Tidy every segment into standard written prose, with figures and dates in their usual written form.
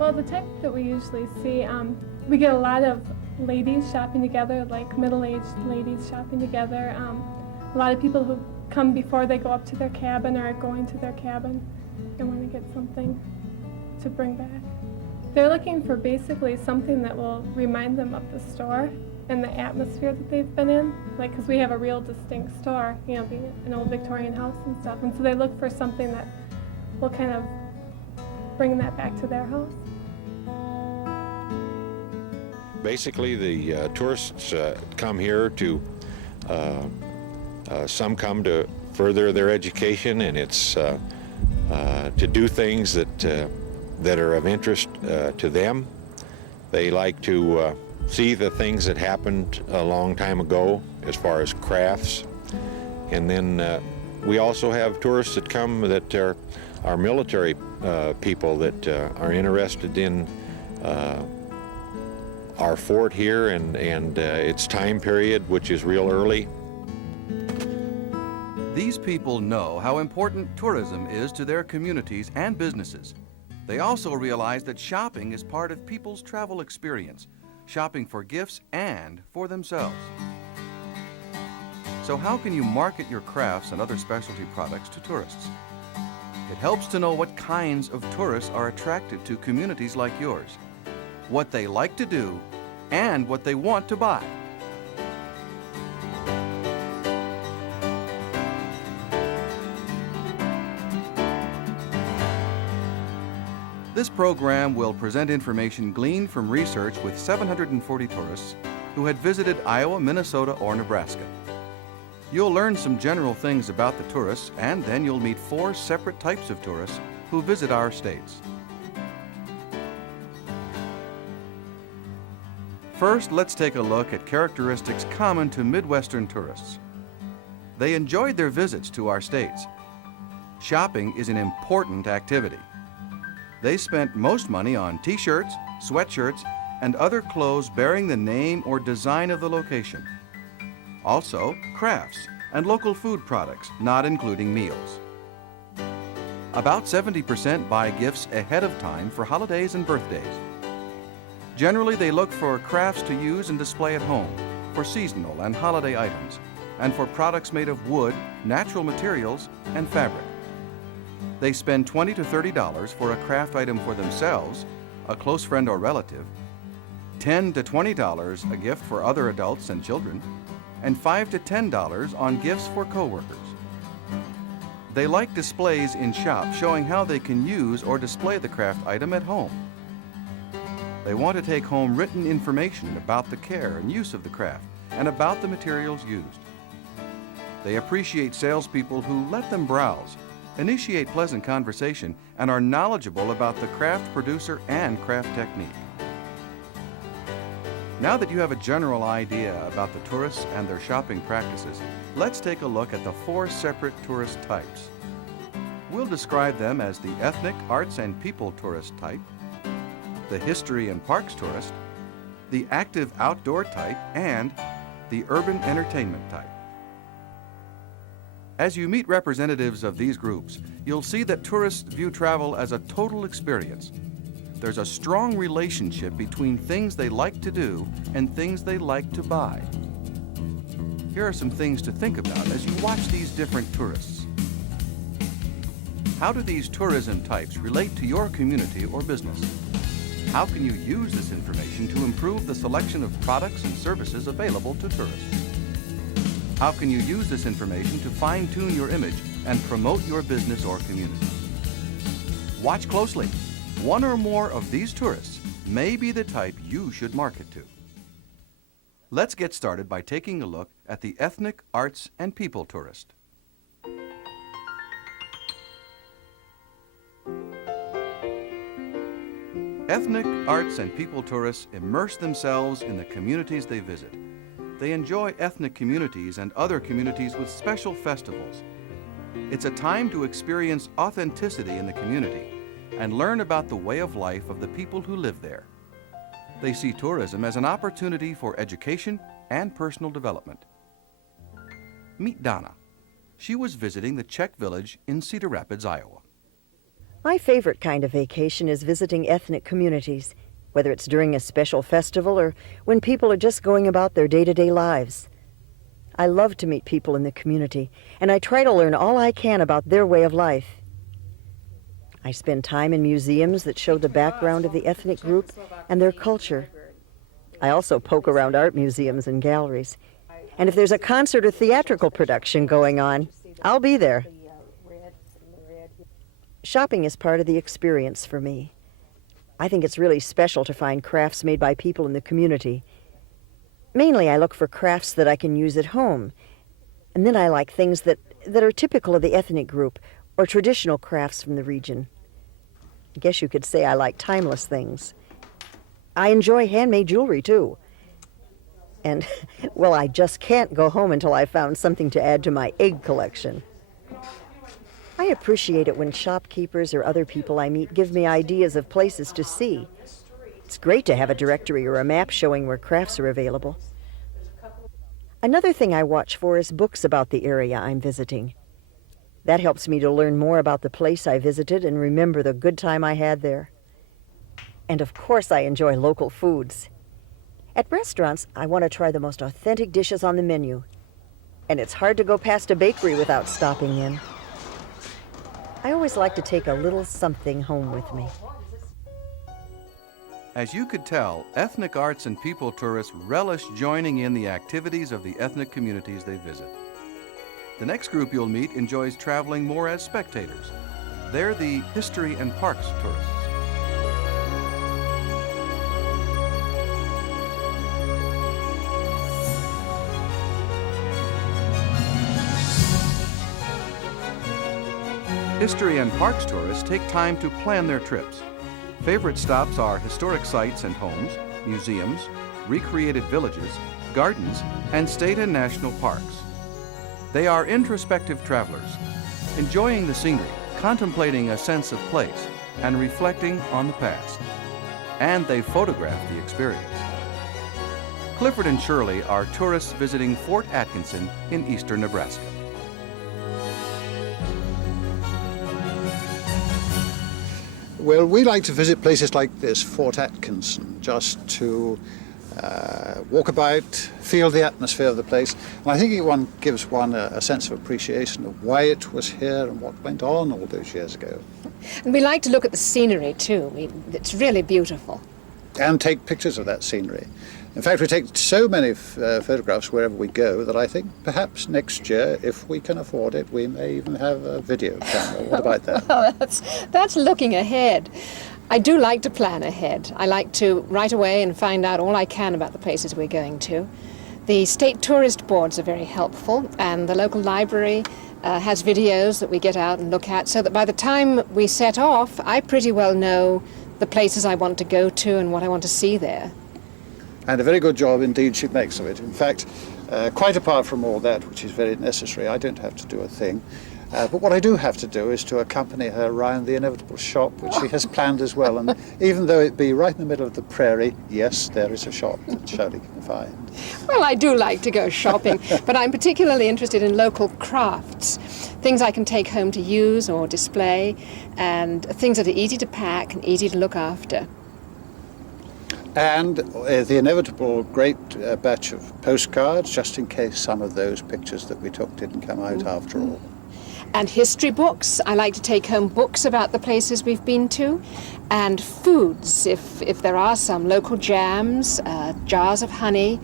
Well, the type that we usually see, we get a lot of ladies shopping together, like middle-aged ladies shopping together. A lot of people who come before they go up to their cabin or are going to their cabin and want to get something to bring back. They're looking for basically something that will remind them of the store and the atmosphere that they've been in, like, because we have a real distinct store, you know, being an old Victorian house and stuff, and so they look for something that will kind of bring that back to their house. Basically, the tourists come here to, some come to further their education, and it's to do things that are of interest to them. They like to see the things that happened a long time ago as far as crafts. And then we also have tourists that come that are military people that are interested in our fort here and its time period, which is real early. These people know how important tourism is to their communities and businesses. They also realize that shopping is part of people's travel experience, shopping for gifts and for themselves. So how can you market your crafts and other specialty products to tourists? It helps to know what kinds of tourists are attracted to communities like yours, what they like to do, and what they want to buy. This program will present information gleaned from research with 740 tourists who had visited Iowa, Minnesota, or Nebraska. You'll learn some general things about the tourists, and then you'll meet 4 separate types of tourists who visit our states. First, let's take a look at characteristics common to Midwestern tourists. They enjoyed their visits to our states. Shopping is an important activity. They spent most money on t-shirts, sweatshirts, and other clothes bearing the name or design of the location. Also, crafts and local food products, not including meals. About 70% buy gifts ahead of time for holidays and birthdays. Generally, they look for crafts to use and display at home, for seasonal and holiday items, and for products made of wood, natural materials, and fabric. They spend $20 to $30 for a craft item for themselves, a close friend or relative, $10 to $20 a gift for other adults and children, and $5 to $10 on gifts for coworkers. They like displays in shops showing how they can use or display the craft item at home. They want to take home written information about the care and use of the craft and about the materials used. They appreciate salespeople who let them browse, initiate pleasant conversation, and are knowledgeable about the craft producer and craft technique. Now that you have a general idea about the tourists and their shopping practices, let's take a look at the 4 separate tourist types. We'll describe them as the ethnic, arts, and people tourist type, the history and parks tourist, the active outdoor type, and the urban entertainment type. As you meet representatives of these groups, you'll see that tourists view travel as a total experience. There's a strong relationship between things they like to do and things they like to buy. Here are some things to think about as you watch these different tourists. How do these tourism types relate to your community or business? How can you use this information to improve the selection of products and services available to tourists? How can you use this information to fine-tune your image and promote your business or community? Watch closely. One or more of these tourists may be the type you should market to. Let's get started by taking a look at the ethnic, arts, and people tourist. Ethnic, arts, and people tourists immerse themselves in the communities they visit. They enjoy ethnic communities and other communities with special festivals. It's a time to experience authenticity in the community and learn about the way of life of the people who live there. They see tourism as an opportunity for education and personal development. Meet Donna. She was visiting the Czech village in Cedar Rapids, Iowa. My favorite kind of vacation is visiting ethnic communities, whether it's during a special festival or when people are just going about their day-to-day lives. I love to meet people in the community, and I try to learn all I can about their way of life. I spend time in museums that show the background of the ethnic group and their culture. I also poke around art museums and galleries. And if there's a concert or theatrical production going on, I'll be there. Shopping is part of the experience for me. I think it's really special to find crafts made by people in the community. Mainly, I look for crafts that I can use at home. And then I like things that are typical of the ethnic group or traditional crafts from the region. I guess you could say I like timeless things. I enjoy handmade jewelry, too. And, well, I just can't go home until I've found something to add to my egg collection. I appreciate it when shopkeepers or other people I meet give me ideas of places to see. It's great to have a directory or a map showing where crafts are available. Another thing I watch for is books about the area I'm visiting. That helps me to learn more about the place I visited and remember the good time I had there. And of course I enjoy local foods. At restaurants, I want to try the most authentic dishes on the menu. And it's hard to go past a bakery without stopping in. I always like to take a little something home with me. As you could tell, ethnic arts and people tourists relish joining in the activities of the ethnic communities they visit. The next group you'll meet enjoys traveling more as spectators. They're the history and parks tourists. History and parks tourists take time to plan their trips. Favorite stops are historic sites and homes, museums, recreated villages, gardens, and state and national parks. They are introspective travelers, enjoying the scenery, contemplating a sense of place, and reflecting on the past. And they photograph the experience. Clifford and Shirley are tourists visiting Fort Atkinson in eastern Nebraska. Well, we like to visit places like this, Fort Atkinson, just to walk about, feel the atmosphere of the place. And I think it gives one a sense of appreciation of why it was here and what went on all those years ago. And we like to look at the scenery too. It's really beautiful. And take pictures of that scenery. In fact, we take so many photographs wherever we go that I think perhaps next year, if we can afford it, we may even have a video camera. What about that? Well, that's looking ahead. I do like to plan ahead. I like to right away and find out all I can about the places we're going to. The state tourist boards are very helpful, and the local library has videos that we get out and look at, so that by the time we set off, I pretty well know the places I want to go to and what I want to see there. And a very good job indeed she makes of it. In fact, quite apart from all that, which is very necessary, I don't have to do a thing. But what I do have to do is to accompany her around the inevitable shop, which she has planned as well. And even though it be right in the middle of the prairie, yes, there is a shop that Shirley can find. Well, I do like to go shopping, but I'm particularly interested in local crafts, things I can take home to use or display, and things that are easy to pack and easy to look after. And the inevitable great batch of postcards, just in case some of those pictures that we took didn't come out after all. And history books. I like to take home books about the places we've been to. And foods, if there are some. Local jams, jars of honey,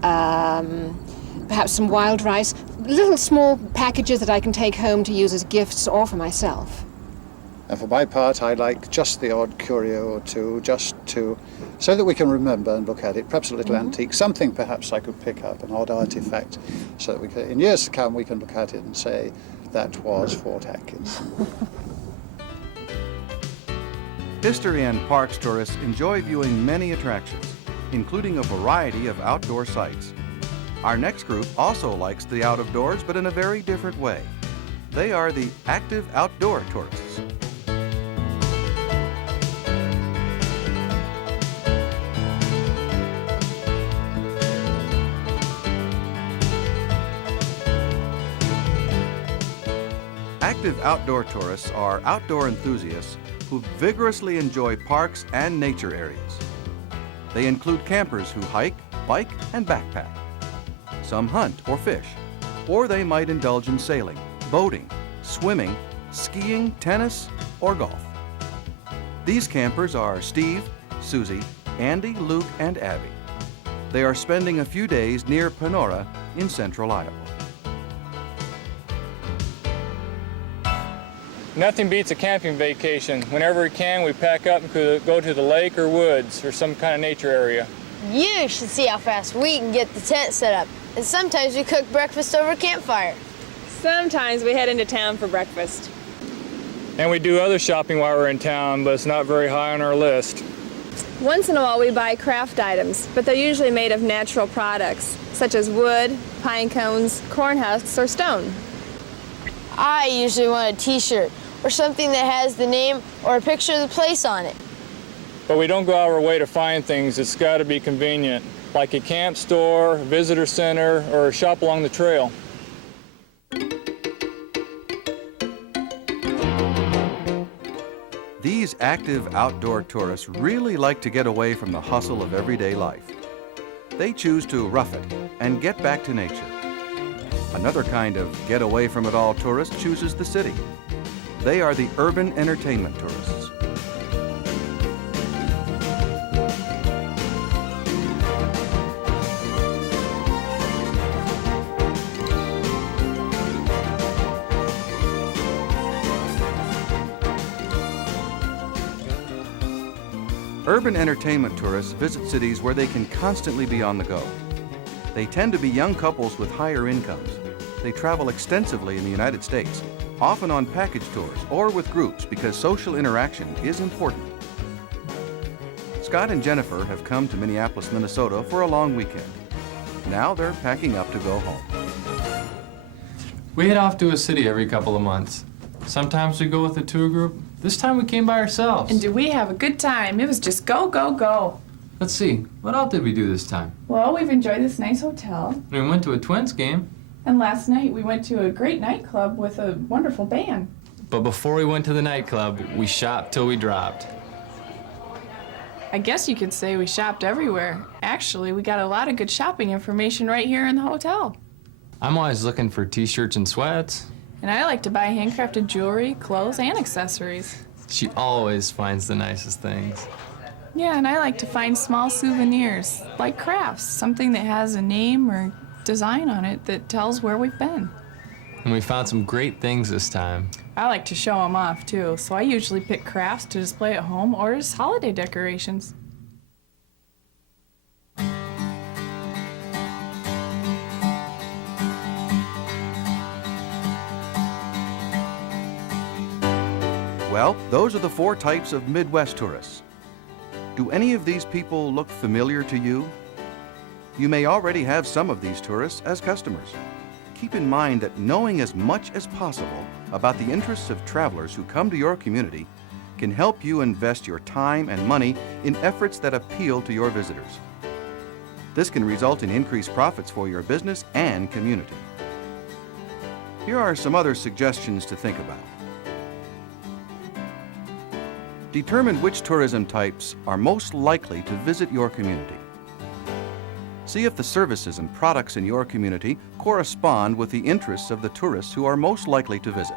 perhaps some wild rice. Little small packages that I can take home to use as gifts or for myself. And for my part, I like just the odd curio or two, so that we can remember and look at it. Perhaps a little antique, something perhaps I could pick up, an odd artifact, so that we can, in years to come, we can look at it and say, that was Fort Atkinson. History and parks tourists enjoy viewing many attractions, including a variety of outdoor sites. Our next group also likes the out of doors, but in a very different way. They are the active outdoor tourists. Active outdoor tourists are outdoor enthusiasts who vigorously enjoy parks and nature areas. They include campers who hike, bike, and backpack. Some hunt or fish, or they might indulge in sailing, boating, swimming, skiing, tennis, or golf. These campers are Steve, Susie, Andy, Luke, and Abby. They are spending a few days near Panora in central Iowa. Nothing beats a camping vacation. Whenever we can, we pack up and go to the lake or woods or some kind of nature area. You should see how fast we can get the tent set up. And sometimes we cook breakfast over a campfire. Sometimes we head into town for breakfast. And we do other shopping while we're in town, but it's not very high on our list. Once in a while we buy craft items, but they're usually made of natural products, such as wood, pine cones, corn husks, or stone. I usually want a t-shirt or something that has the name or a picture of the place on it. But we don't go out of our way to find things. It's got to be convenient, like a camp store, a visitor center, or a shop along the trail. These active outdoor tourists really like to get away from the hustle of everyday life. They choose to rough it and get back to nature. Another kind of get away from it all tourist chooses the city. They are the urban entertainment tourists. Urban entertainment tourists visit cities where they can constantly be on the go. They tend to be young couples with higher incomes. They travel extensively in the United States, often on package tours or with groups because social interaction is important. Scott and Jennifer have come to Minneapolis, Minnesota for a long weekend. Now they're packing up to go home. We head off to a city every couple of months. Sometimes we go with a tour group. This time we came by ourselves. And did we have a good time? It was just go, go, go. Let's see, what else did we do this time? Well, we've enjoyed this nice hotel. We went to a Twins game. And last night we went to a great nightclub with a wonderful band. But before we went to the nightclub, we shopped till we dropped. I guess you could say we shopped everywhere. Actually, we got a lot of good shopping information right here in the hotel. I'm always looking for t-shirts and sweats. And I like to buy handcrafted jewelry, clothes, and accessories. She always finds the nicest things. Yeah, and I like to find small souvenirs, like crafts, something that has a name or design on it that tells where we've been. And we found some great things this time. I like to show them off, too, so I usually pick crafts to display at home or as holiday decorations. Well, those are the 4 types of Midwest tourists. Do any of these people look familiar to you? You may already have some of these tourists as customers. Keep in mind that knowing as much as possible about the interests of travelers who come to your community can help you invest your time and money in efforts that appeal to your visitors. This can result in increased profits for your business and community. Here are some other suggestions to think about. Determine which tourism types are most likely to visit your community. See if the services and products in your community correspond with the interests of the tourists who are most likely to visit.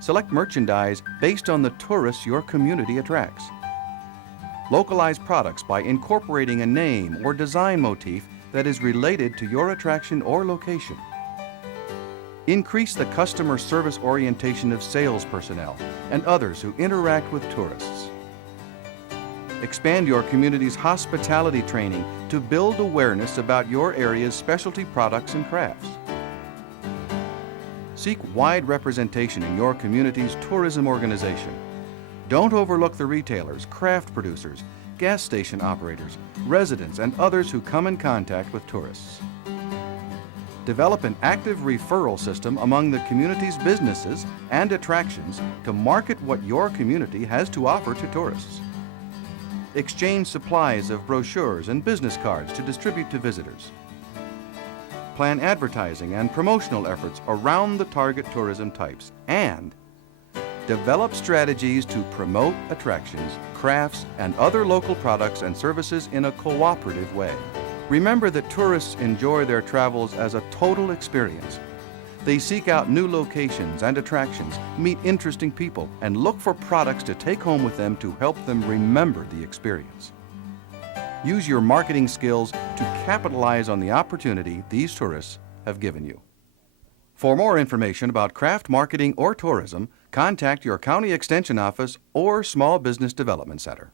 Select merchandise based on the tourists your community attracts. Localize products by incorporating a name or design motif that is related to your attraction or location. Increase the customer service orientation of sales personnel and others who interact with tourists. Expand your community's hospitality training to build awareness about your area's specialty products and crafts. Seek wide representation in your community's tourism organization. Don't overlook the retailers, craft producers, gas station operators, residents, and others who come in contact with tourists. Develop an active referral system among the community's businesses and attractions to market what your community has to offer to tourists. Exchange supplies of brochures and business cards to distribute to visitors. plan advertising and promotional efforts around the target tourism types, and develop strategies to promote attractions, crafts, and other local products and services in a cooperative way. Remember that tourists enjoy their travels as a total experience. They seek out new locations and attractions, meet interesting people, and look for products to take home with them to help them remember the experience. Use your marketing skills to capitalize on the opportunity these tourists have given you. For more information about craft marketing or tourism, contact your County Extension Office or Small Business Development Center.